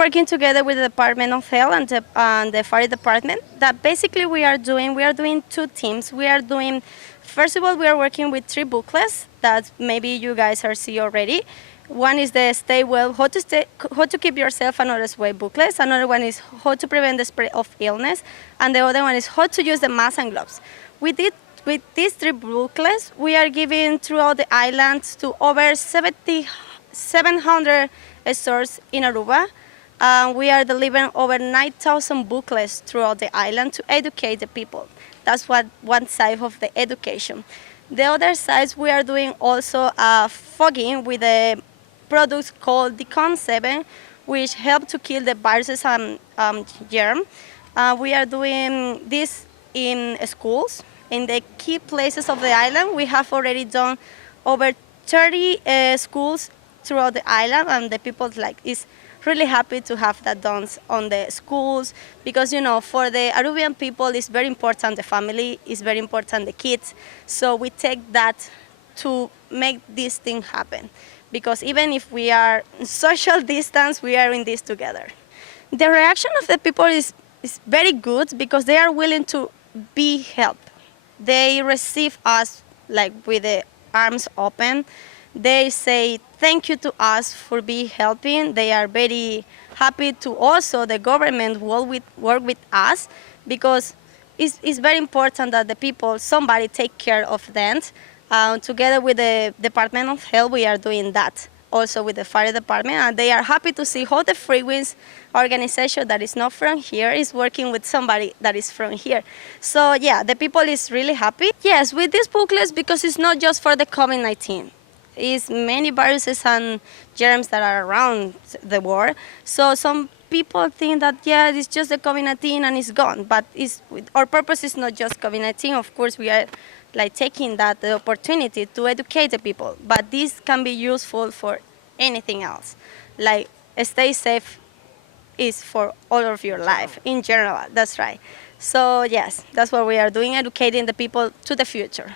working together with the Department of Health and the Fire Department. That basically we are doing two teams. First of all, we are working with three booklets that maybe you guys are see already. One is the Stay Well, how to keep yourself and others well booklets. Another one is how to prevent the spread of illness, and the other one is how to use the mask and gloves. With these three booklets, we are giving throughout the island to over 700 stores in Aruba. We are delivering over 9,000 booklets throughout the island to educate the people. That's one side of the education. The other side, we are doing also fogging with a product called the Con7, which help to kill the viruses and germs. We are doing this in schools. In the key places of the island, we have already done over 30 schools throughout the island, and the people is really happy to have that done on the schools, because for the Arubian people it's very important the family, it's very important the kids, so we take that to make this thing happen, because even if we are social distance, we are in this together. The reaction of the people is very good, because they are willing to be helped. They receive us with the arms open. They say thank you to us for be helping. They are very happy to also the government work with us, because it's very important that the people, somebody take care of them. Together with the Department of Health, we are doing that also with the Fire Department, and they are happy to see how the Freewinds organization that is not from here is working with somebody that is from here. So yeah, the people is really happy. Yes, with these booklets, because it's not just for the COVID-19. It's many viruses and germs that are around the world. So some people think that, yeah, it's just the COVID-19 and it's gone. But our purpose is not just COVID-19. Of course, we are taking the opportunity to educate the people. But this can be useful for anything else. Stay safe is for all of your life in general. That's right. So yes, that's what we are doing, educating the people to the future.